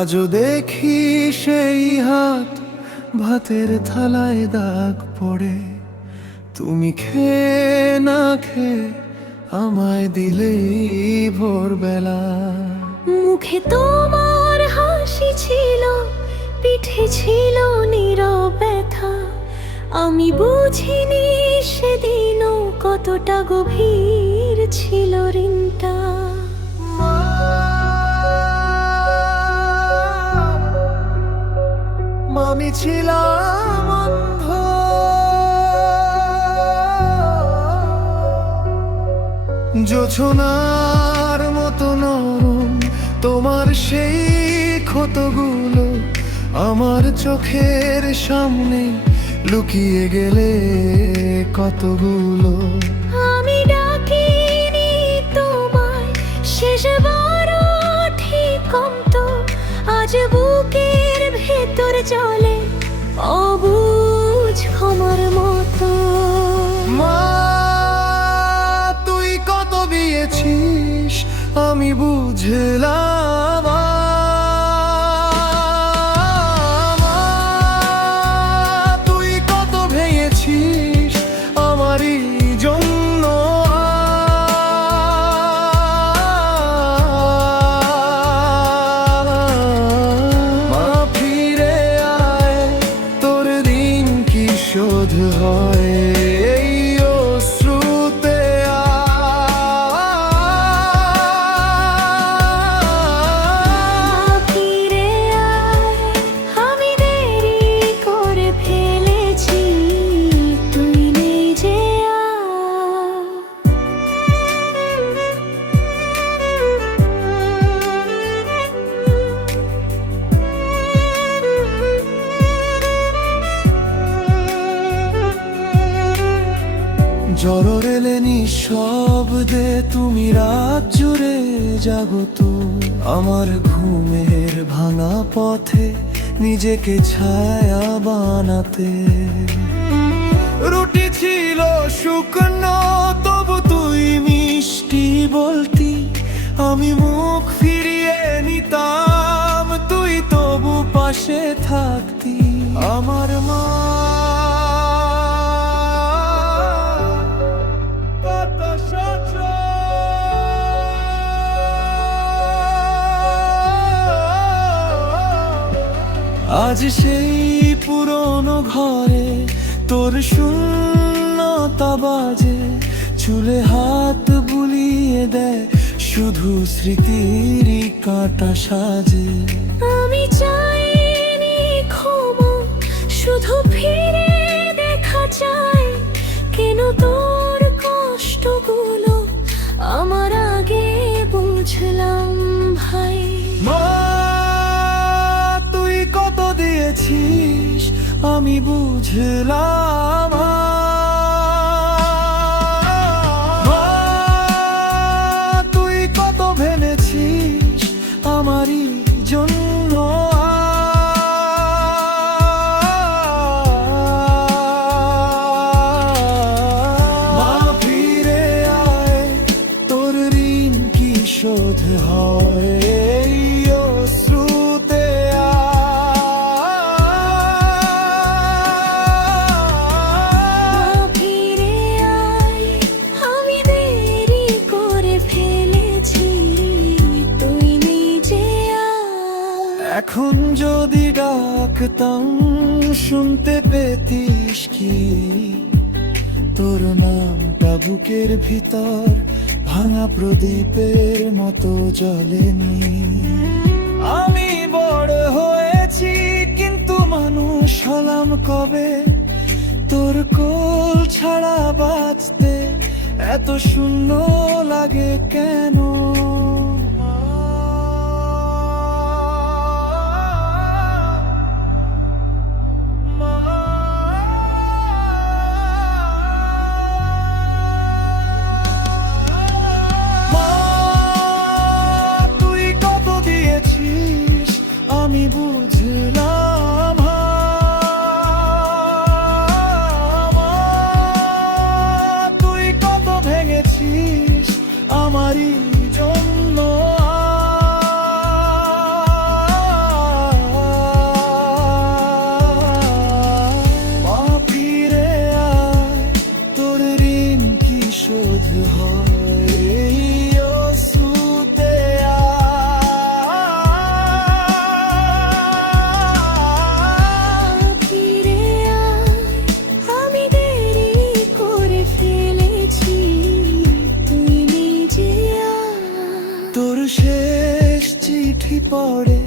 আজও দেখি সেই হাত, ভাতের থালায় দাগ পড়ে। তুমি খেয়ে না খেয়ে আমায় দিলেই ভোরবেলা। মুখে তোমার হাসি ছিল, পিঠে ছিল নীরব ব্যথা। আমি বুঝিনি সেদিনও কতটা গভীর ছিল ঋণটা। আমি ছিলাম অন্ধ, জোছনার মতো নরম তোমার সেই ক্ষতগুলো আমার চোখের সামনে লুকিয়ে গেলে কতগুলো। আমি ডাকিনি তোমায় শেষবার ঠিক তো, আজ বুকের ভেতর চলে অবুঝ ক্ষমার মতো। মা, তুই কত দিয়েছিস আমি বুঝলাম। মা, তুই কত ভেঙেছিস আমারই জন্য। মা, ফিরে আয়, তোর দিন কি শোধ হয় এই অশ্রুতে। ফিরে আয়, আমি দেরি করে ফেলেছি, তুই নিজে ঝড় এলে নিঃশব্দে তুমি রাত জুড়ে জাগত। আমার ঘুমের ভাঙা পথে নিজেকে ছায়া বানাতে। রুটি ছিল শুকনো তবু তুই মিষ্টি বলতি। আমি মুখ ফিরিয়ে নিতাম, তুই তবু পাশে থাকতি। আমার মা কত সচল, আজ সেই পুরনো ঘরে তোর শূন্যতা বাজে। চুলে হাত বুলিয়ে দেয় শুধু স্মৃতিরই কাঁটা সাজে। আমি চাইনি ক্ষমা, শুধু ফিরে দেখা চাই। কেন তোর কষ্টগুলো আমার আগে বুঝলাম ভাই। মা, তুই কত দিয়েছিস আমি বুঝলাম। মা, তুই কত ভেবেছিস আমারই জন্য। মা, ফিরে আয়, তোর ঋণ কি শোধ হয় এই অশ্রুতে। ফিরে আয়, আমি দেরি করে ফেলেছি, তুই নিজে এখন যদি ডাকতাম শুনতে পেতিস কি তোর নামটা বুকের ভিতর ভাঙা প্রদীপের মতো জ্বলেনি। আমি বড় হয়েছি কিন্তু মানুষ হলাম কবে। তোর কোল ছাড়া বাঁচতে এত শূন্য লাগে কেন। তুই কত দিয়েছিস আমি বুঝলাম। তুই কত ভেঙেছিস আমারই জন্য। পড়ে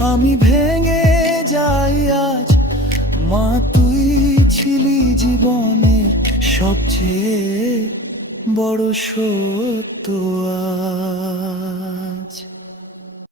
আমি ভেঙে যাই আজ। মা তুই ছিলি জীবনের সবচেয়ে বড় সত্য আজ।